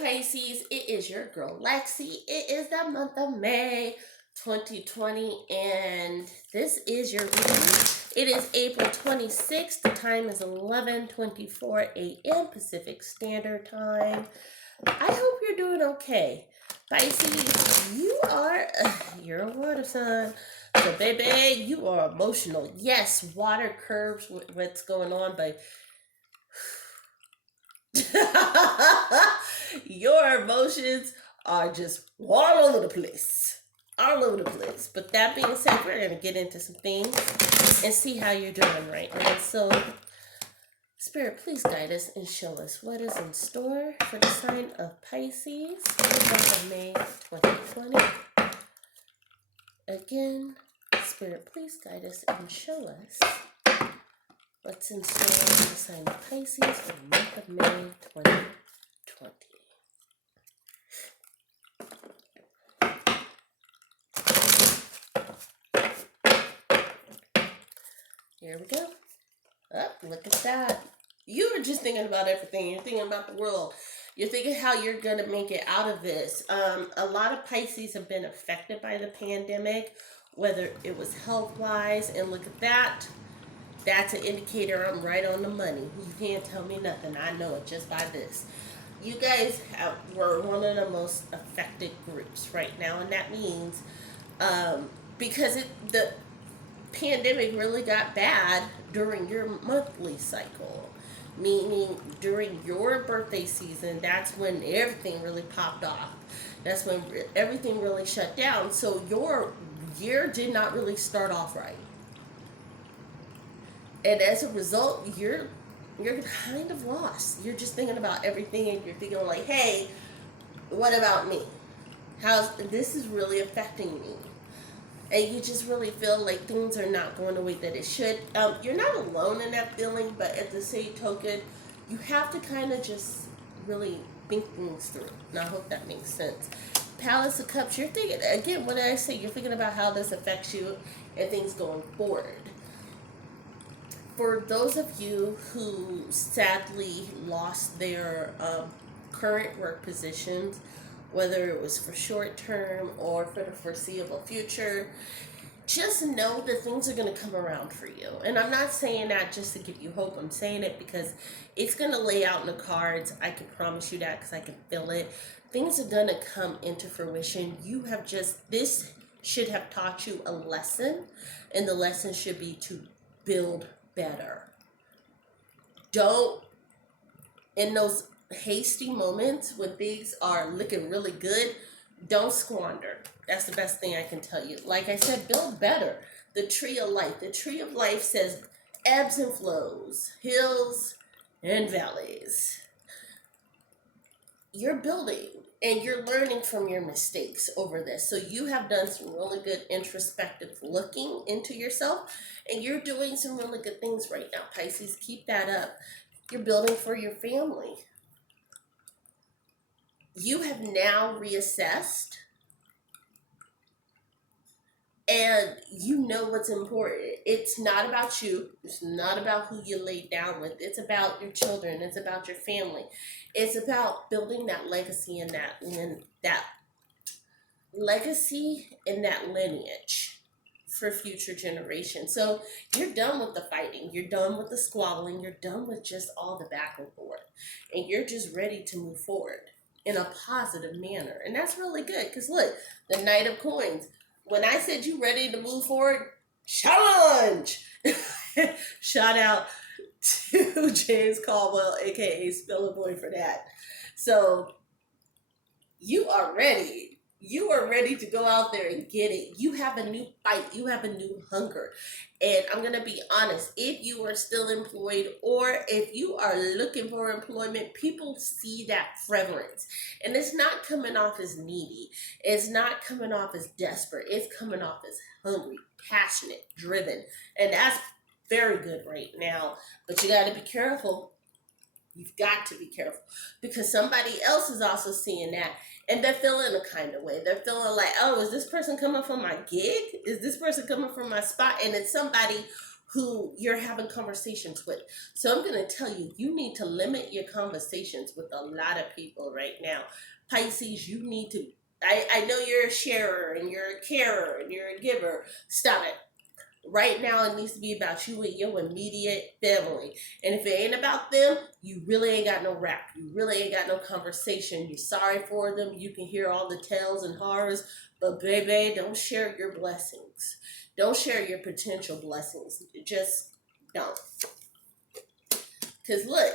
Pisces, it is your girl Lexi. It is the month of May 2020, and this is your reading. It is April 26th. The time is 11:24 a.m. Pacific Standard Time. I hope you're doing okay. Pisces, you're a water sign. So, baby, you are emotional. Yes, water curves what's going on, but your emotions are just all over the place. All over the place. But that being said, we're going to get into some things and see how you're doing right now. So, Spirit, please guide us and show us what is in store for the sign of Pisces for the month of May 2020. Again, Spirit, please guide us and show us what's in store for the sign of Pisces for the month of May 2020. Here we go. Oh, look at that. You were just thinking about everything. You're thinking about the world. You're thinking how you're going to make it out of this. A lot of Pisces have been affected by the pandemic, whether it was health-wise. And look at that. That's an indicator I'm right on the money. You can't tell me nothing. I know it just by this. You guys were one of the most affected groups right now. And that means because the pandemic really got bad during your monthly cycle, meaning during your birthday season. That's when everything really popped off. That's when everything really shut down. So your year did not really start off right, and as a result, you're kind of lost. You're just thinking about everything, and you're thinking like, hey, what about me? This is really affecting me? And you just really feel like things are not going the way that it should. You're not alone in that feeling, but at the same token, you have to kind of just really think things through. And I hope that makes sense. Palace of Cups, you're thinking, again, what did I say? You're thinking about how this affects you and things going forward. For those of you who sadly lost their current work positions, whether it was for short term or for the foreseeable future, just know that things are going to come around for you. And I'm not saying that just to give you hope. I'm saying it because it's going to lay out in the cards. I can promise you that because I can feel it. Things are going to come into fruition. This should have taught you a lesson, and the lesson should be to build better. Don't, in those hasty moments when things are looking really good, don't squander. That's the best thing I can tell you. Like I said, build better. The tree of life. The tree of life says ebbs and flows, hills and valleys. You're building and you're learning from your mistakes over this. So you have done some really good introspective looking into yourself, and you're doing some really good things right now, Pisces. Keep that up. You're building for your family. You have now reassessed, and you know what's important. It's not about you. It's not about who you laid down with. It's about your children. It's about your family. It's about building that legacy and that legacy and that lineage for future generations. So you're done with the fighting. You're done with the squabbling. You're done with just all the back and forth, and you're just ready to move forward in a positive manner. And that's really good because look, the Knight of Coins. When I said you ready to move forward, challenge! Shout out to James Caldwell, aka Spiller Boy, for that. So you are ready. You are ready to go out there and get it. You have a new fight. You have a new hunger. And I'm going to be honest, if you are still employed or if you are looking for employment, people see that preference. And it's not coming off as needy. It's not coming off as desperate. It's coming off as hungry, passionate, driven. And that's very good right now. But you got to be careful. You've got to be careful because somebody else is also seeing that, and they're feeling a kind of way. They're feeling like, oh, is this person coming from my gig? Is this person coming from my spot? And it's somebody who you're having conversations with. So I'm going to tell you, you need to limit your conversations with a lot of people right now. Pisces, you need to, I know you're a sharer and you're a carer and you're a giver. Stop it. Right now, it needs to be about you and your immediate family. And if it ain't about them, you really ain't got no rap. You really ain't got no conversation. You're sorry for them. You can hear all the tales and horrors. But baby, don't share your blessings. Don't share your potential blessings. Just don't. Because look,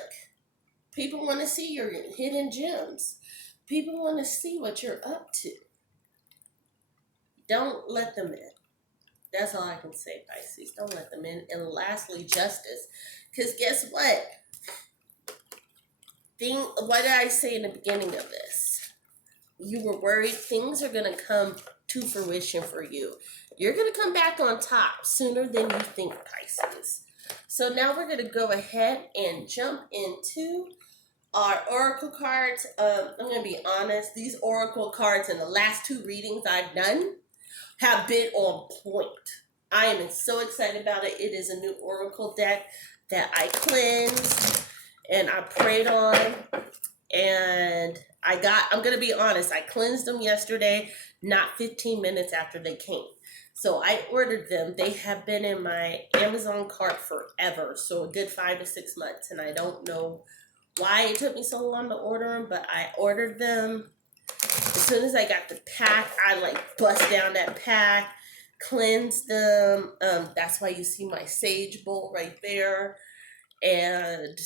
people want to see your hidden gems. People want to see what you're up to. Don't let them in. That's all I can say, Pisces. Don't let them in. And lastly, justice. Because guess what? What did I say in the beginning of this? You were worried things are going to come to fruition for you. You're going to come back on top sooner than you think, Pisces. So now we're going to go ahead and jump into our oracle cards. I'm going to be honest. These oracle cards in the last 2 readings I've done have been on point. I am so excited about it. It is a new oracle deck that I cleansed and I prayed on, and I'm going to be honest, I cleansed them yesterday, not 15 minutes after they came. So I ordered them. They have been in my Amazon cart forever, so a good 5 to 6 months, and I don't know why it took me so long to order them, but I ordered them. As soon as I got the pack, I bust down that pack, cleansed them. That's why you see my sage bowl right there, and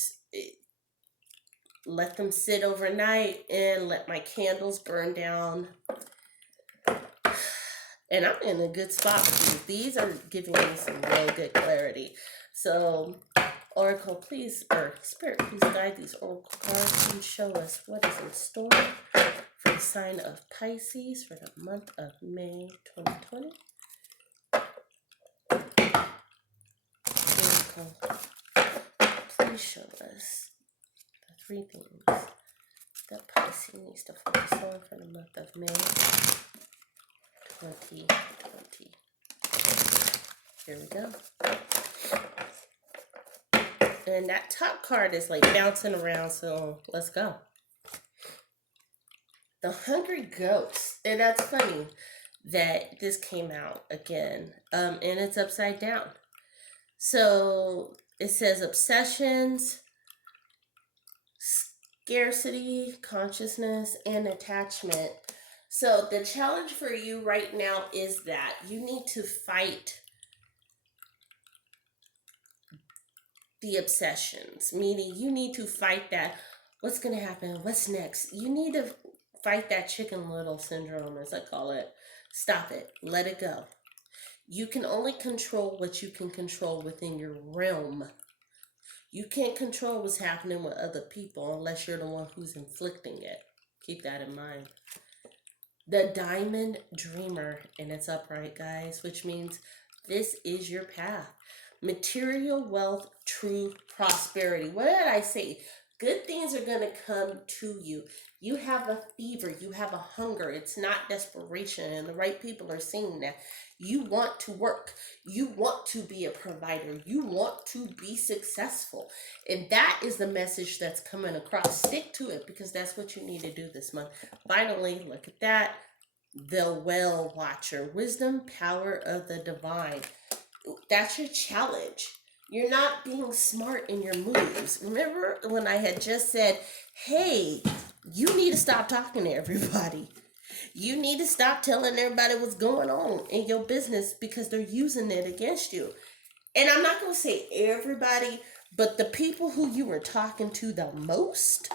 let them sit overnight and let my candles burn down. And I'm in a good spot with these. These are giving me some real good clarity. So, Oracle, please, or Spirit, please guide these Oracle cards and show us what is in store for the sign of Pisces for the month of May 2020. Oracle, please show us the 3 things that Pisces needs to focus on for the month of May 2020. Here we go. And that top card is bouncing around, so let's go. The Hungry Ghost. And that's funny that this came out again. And it's upside down. So it says obsessions, scarcity, consciousness, and attachment. So the challenge for you right now is that you need to fight the obsessions, meaning you need to fight that. What's going to happen? What's next? You need to fight that Chicken Little syndrome, as I call it. Stop it. Let it go. You can only control what you can control within your realm. You can't control what's happening with other people unless you're the one who's inflicting it. Keep that in mind. The Diamond Dreamer, and it's upright, guys, which means this is your path. Material wealth, true prosperity. What did I say? Good things are going to come to you. You have a fever. You have a hunger. It's not desperation, and the right people are seeing that. You want to work. You want to be a provider. You want to be successful. And that is the message that's coming across. Stick to it, because that's what you need to do this month. Finally, look at that. The Well Watcher. Wisdom, power of the divine. That's your challenge. You're not being smart in your moves. Remember when I had just said, hey, you need to stop talking to everybody. You need to stop telling everybody what's going on in your business, because they're using it against you. And I'm not going to say everybody, but the people who you were talking to the most,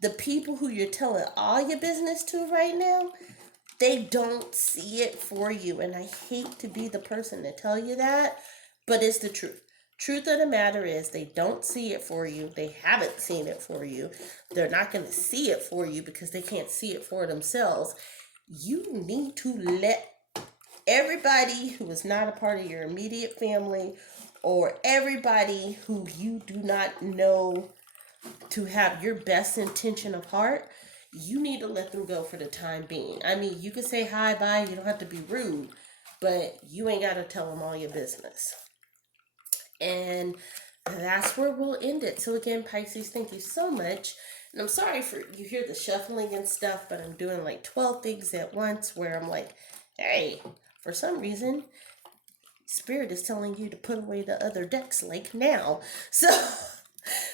the people who you're telling all your business to right now, they don't see it for you. And I hate to be the person to tell you that, but it's the truth. Truth of the matter is, they don't see it for you. They haven't seen it for you. They're not going to see it for you because they can't see it for themselves. You need to let everybody who is not a part of your immediate family, or everybody who you do not know to have your best intention of heart, you need to let them go for the time being. I mean, you can say hi, bye. You don't have to be rude, but you ain't got to tell them all your business. And that's where we'll end it. So again, Pisces, thank you so much. And I'm sorry for you hear the shuffling and stuff, but I'm doing like 12 things at once where I'm like, hey, for some reason, Spirit is telling you to put away the other decks like now. So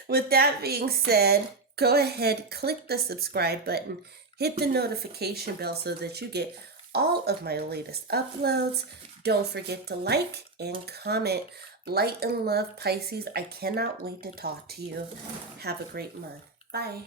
with that being said, go ahead, click the subscribe button, hit the notification bell so that you get all of my latest uploads. Don't forget to like and comment. Light and love, Pisces. I cannot wait to talk to you. Have a great month. Bye.